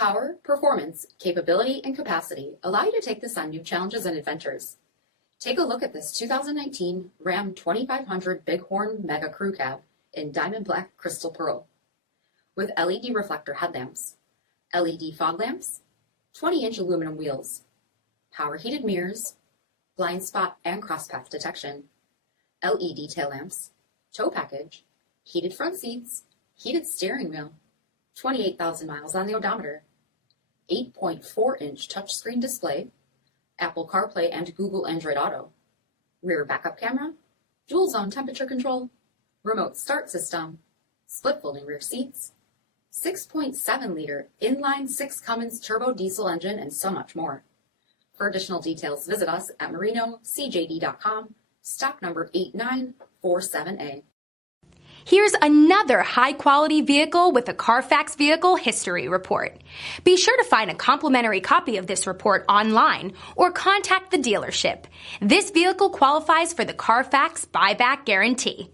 Power, performance, capability, and capacity allow you to take this on new challenges and adventures. Take a look at this 2019 Ram 2500 Bighorn Mega Crew Cab in Diamond Black Crystal Pearl. With LED reflector headlamps, LED fog lamps, 20-inch aluminum wheels, power heated mirrors, blind spot and crosspath detection, LED tail lamps, tow package, heated front seats, heated steering wheel, 28,000 miles on the odometer, 8.4-inch touchscreen display, Apple CarPlay and Google Android Auto, rear backup camera, dual zone temperature control, remote start system, split folding rear seats, 6.7-liter inline-6 Cummins turbo diesel engine, and so much more. For additional details, visit us at marinocjd.com, stock number 8947A. Here's another high-quality vehicle with a Carfax Vehicle History Report. Be sure to find a complimentary copy of this report online or contact the dealership. This vehicle qualifies for the Carfax Buyback Guarantee.